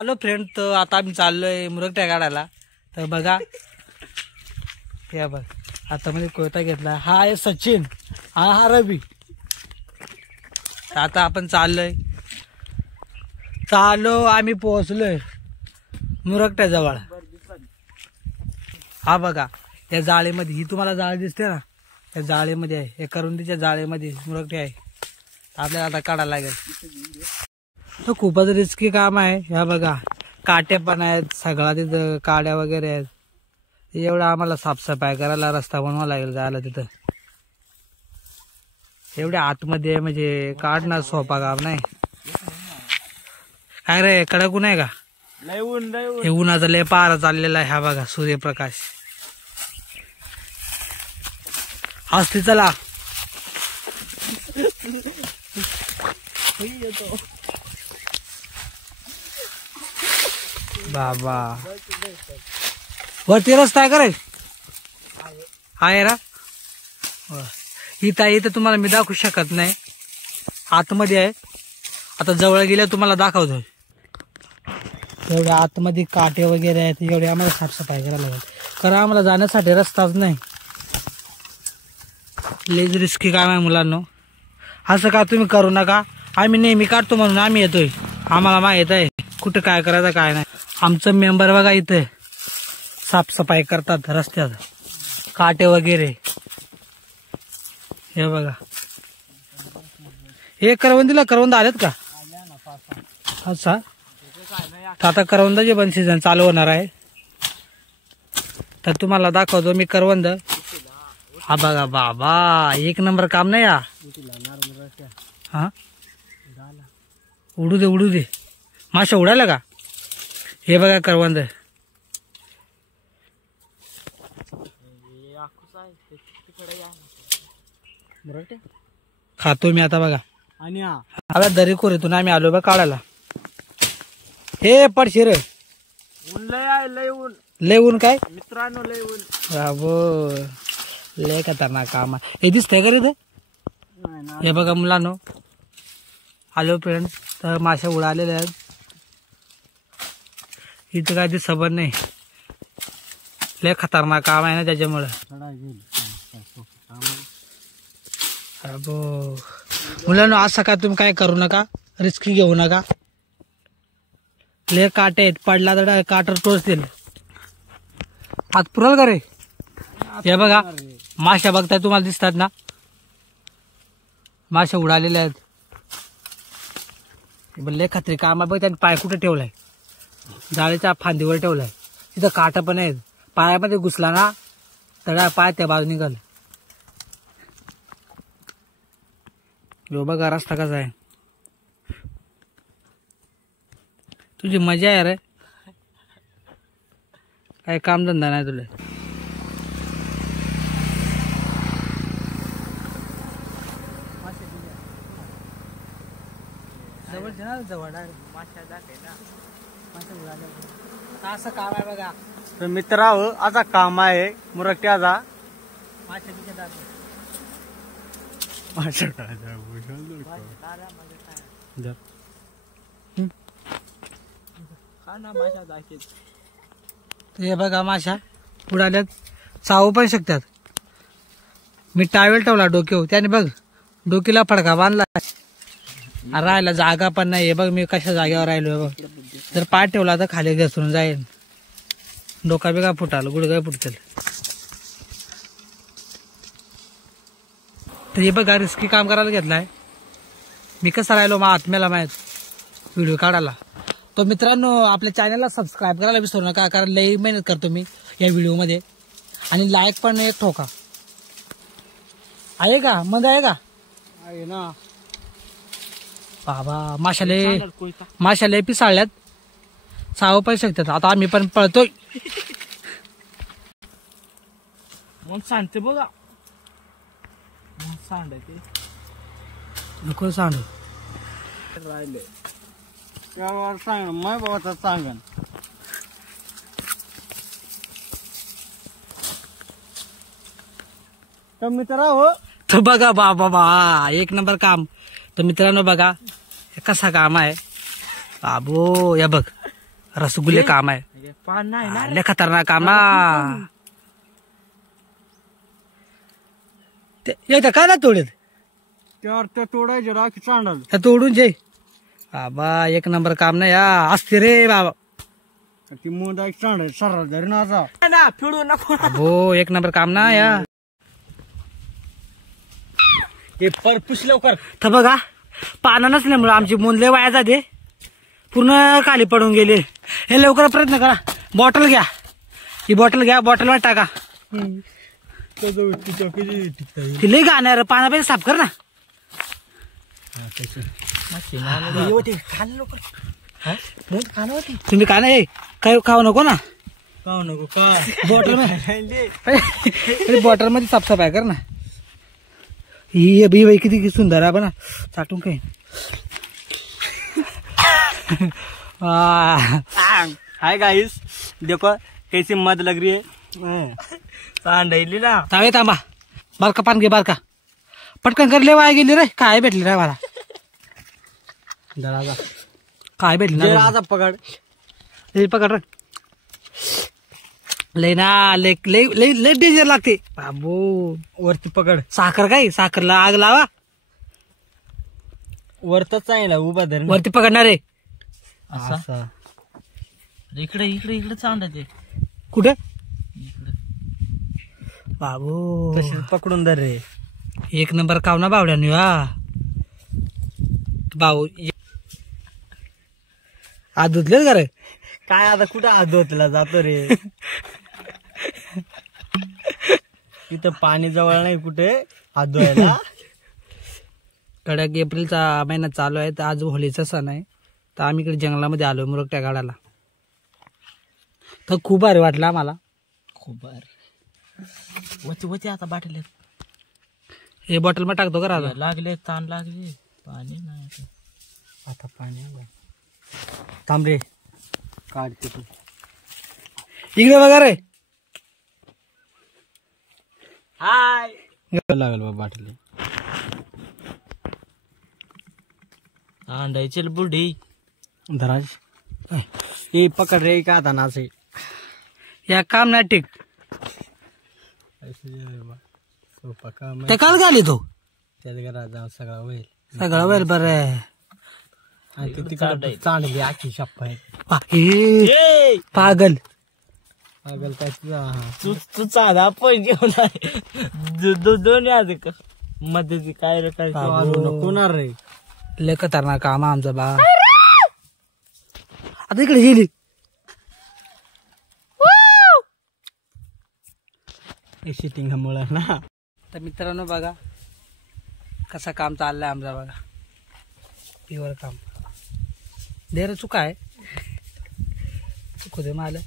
Hello friend, तर आता आम्ही चाललोय मुरगट्या काढायला. तर बघा हे बघ, हातामध्ये कोयता घेतला. हा आहे सचिन, हा रवी. आता आपण चाललो आम्ही पोहोचलोय मुरगट्या जवळ. हा बघा, या जाळीमध्ये, ही तुम्हाला जाळी दिसते ना, त्या जाळीमध्ये आहे, हे करुंदीच्या जाळीमध्ये मुरगटे आहे. आपल्याला आता काढायला लागेल. तो खूपच रिस्की काम आहे. ह्या बघा, काटे पण आहेत, सगळा तिथं काड्या वगैरे आहेत. एवढं आम्हाला साफसफाई करायला, रस्ता बनवावा लागेल जायला तिथं. एवढ्या आतमध्ये म्हणजे काढणं सोपा काम नाही. काय रे, कडक ऊन आहे का? हे उन्हाचा लय पारा चाललेला आहे. हा बघा, सूर्यप्रकाश असते. चला बाबा, वरती रस्ता आहे का रे? आहे ना. इथं तुम्हाला मी दाखवू शकत नाही, आतमध्ये आहे. आता जवळ गेल्या तुम्हाला दाखवतोय. एवढ्या आतमध्ये काटे वगैरे आहेत. एवढे आम्हाला साफसफाई करायला लागेल, कारण आम्हाला जाण्यासाठी रस्ताच नाही. लयच रिस्की काम आहे मुलांनो. असं का तुम्ही करू नका. आम्ही नेहमी काढतो म्हणून आम्ही येतोय. आम्हाला माहित आहे कुठं काय करायचं काय नाही. आमचं मेंबर बघा इथे साफसफाई करतात रस्त्यात, काटे वगैरे. हे बघा, हे करवंद आलेत का? अच्छा, आता करवंदाचे पण सीझन चालू होणार आहे. तर तुम्हाला दाखवतो मी करवंद. हा बघा बाबा, एक नंबर काम नाही या. हा, उडू दे. माशा उडाला का? हे बघा करवंद. खातो मी आता बघा. आणि आता दरीखोरीतून आम्ही आलो बघ काढायला. हे पडशीर, लय ऊन काय मित्रांनो, लय ऊन. बाबो, लय खतरनाक काम आहे. हे दिसतंय का रे? हे बघा मुलांनो, आलो फ्रेंड. तर माशा उडालेल्या आहेत. इथं काय दिसत पण नाही. लय खतरनाक काम आहे ना, त्याच्यामुळं. अबो मुलांनो, असं का तुम्ही काय करू नका, रिस्की घेऊ नका. लय काटे आहेत, पडला तर काटर टोचतील. हात पुराल का रे? हे बघा, माशा बघताय, तुम्हाला दिसतात ना, माशा उडालेल्या आहेत. लय खत्री काम आहे बघ. त्याने पाय कुठे ठेवलाय? जाळीच्या फांदीवर ठेवलाय. तिथं काटा पण आहेत. पायामध्ये घुसला ना तर पाय त्या बाजू निघाल. बघा रस्ता कसा आहे. तुझी मजा आहे रे, काय कामधंदा नाही तुला. असं काम आहे बघा. तर मित्रांनो, असा काम आहे मुरगट्याचा. हे बघा, माशा उडाल्यात, चावू पण शकतात. मी टावेल ठेवला डोक्यावर, त्याने बघ डोकीला फडका बांधला. राहायला जागा पण नाही. हे बघ, मी कशा जागेवर राहिलोय बघ. जर पाय ठेवला तर खाली घसरून जाईल. डोका बिगा फुटाल, गुडघा फुटतील. तर हे बघा, रिस्की काम करायला घेतलाय मी. कसं राहिलो मग आत्म्याला माहित व्हिडिओ काढायला. तो मित्रांनो, आपल्या चॅनलला सबस्क्राईब करायला विसरू नका, कारण लई मेहनत करतो मी या व्हिडिओ मध्ये. आणि लाईक पण एक ठोका. आहे का? मग आहे का? आहे ना बाबा. माशाले पिसाळल्यात, चावू पण शकतात. आता आम्ही पण पळतोय. मग सांडते बघा, सांडायचे नको सांडू. राहिले सांग माय बाबा सांगन. मित्रांनो, तर बघा बाबा, एक नंबर काम. तर मित्रांनो बघा, कसं काम आहे बाबू. या बघ, रसगुल्ले काम आहे. पान नाही ना लय खतरनाक काम ना. काय ना तोडेल त्यावर ते तोडायचे राखी चांडल तोडून जे बाबा एक नंबर काम ना या असते रे बाबा. ती मोदा एक चांड सरळ धरी ना फिडू नको हो एक नंबर काम ना या. ते पर पुश लवकर. तर बघा पानं नसल्यामुळे आमची मोंदले वाया जाते पूर्ण खाली पडून गेले. हे लवकर प्रयत्न करा. बॉटल घ्या ही बॉटल घ्या बॉटलवर टाका. ती लई गाणार पानापैकी साफ कर ना. तुम्ही का नाही काय खाऊ नको ना. खाऊ नको का बॉटल मध्ये बॉटल मध्ये साफसफाई कर ना. ही बाई किती सुंदर आहे बना चाटून काही. हाय गाइस देखो कैसी मद लग रही है. सांडली ना तावे तांबा बारका पान घे बारका पटकन कर. ले वाया गेली रे काय भेटली रे मला. जरा काय भेटली ना राजा पकड पकड रे. लय ना लय लय लय लय डेंजर लागते बाबू. वरती पकड. साखर काय साखरला आग लावा. वरतच आहे ना उभा धर. वरती पकडणार रे. असं इकडे इकडे इकडे चांडायचे कुठे बाबू. तशीच पकडून धर रे. एक नंबर काव ना बावड्याने हा भाऊ. आज धुतलेच का रे. काय आता कुठं हात धुतला जातो रे. इथं पाणी जवळ नाही कुठे हात धुवायला. कडक एप्रिलचा महिना चालू आहे तर आज होळीचा सण आहे तर आम्ही इकडे जंगलामध्ये आलो मुरगट्या काढायला. तर खूप भारी वाटलं आम्हाला. खूप भारी. वचे वचे आता बाटले हे बॉटल मध्ये टाकतो का आता. लागले ताण लागले. पाणी नाही आता पाणी थांब रे काढते तू. इकडे बघा रे. हाय लागल बा बाटली. अंडायची बुढी धराज. हे पकड रे का आता नाचे या काम नाही टिक. काम ते काल घाली तो त्याच घरात जाऊन सगळा होईल. सगळं वेळ बरं. तिकडे चांडली आखी शप्पा आहे. पागल पागल काय तू चांदा पण घेऊन दोन्ही आज मध्ये काय रे काय कोणार रे. लय खतरनाक काम आमचं बा. आता इकडे गेली. शिटिंग मुळे ना. तर मित्रांनो बघा कसा काम चाललंय आमचा बघा. प्युअर काम. देर चुका आहे चुकू दे मला.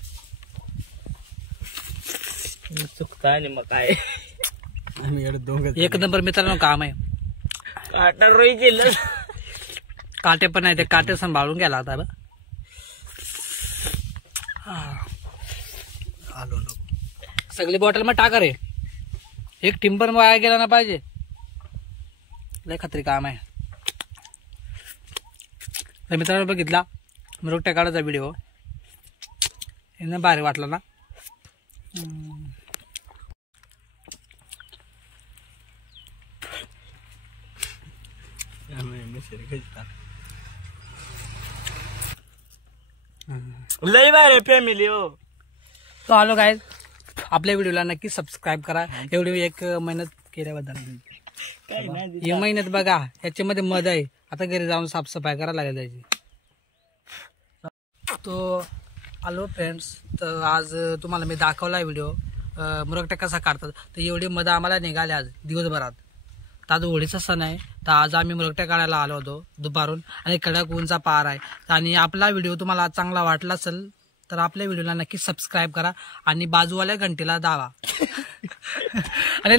चुकता आणि मग काय आम्ही दोघं एक नंबर मित्रांनो काम आहे. काटा रोई गेलं. काटे पण नाही ते काटे सांभाळून घ्यायला आता बा. आलो नको. सगळी बॉटल मध्ये टाका रे. एक टिंबर वाया गेला ना पाहिजे. लय खत्री काम आहे. तर मित्रांनो बघितला मुरगट्या काढायचा व्हिडिओ यांना भारी वाटला ना. लय बारे फॅमिली हो. तो आलो काय आपल्या व्हिडिओला नक्की सबस्क्राईब करा. एवढी एक मेहनत केल्याबद्दल. या महिन्यात बघा याच्यामध्ये मध आहे. आता घरी जाऊन साफसफाई करायला लागेल त्याची. तो आलो फ्रेंड्स. तर आज तुम्हाला मी दाखवला व्हिडिओ मुरगट्या कसा काढतात. तर एवढे मध आम्हाला निघाले आज दिवसभरात. तर आज होळीचा सण आहे तर आज आम्ही मुरगट्या काढायला आलो होतो दुपारून. आणि कडक ऊनचा पार आहे. आणि आपला व्हिडिओ तुम्हाला चांगला वाटला असेल तर आपल्या व्हिडिओला नक्की सबस्क्राईब करा आणि बाजूवाल्या घंटीला दाबा. आणि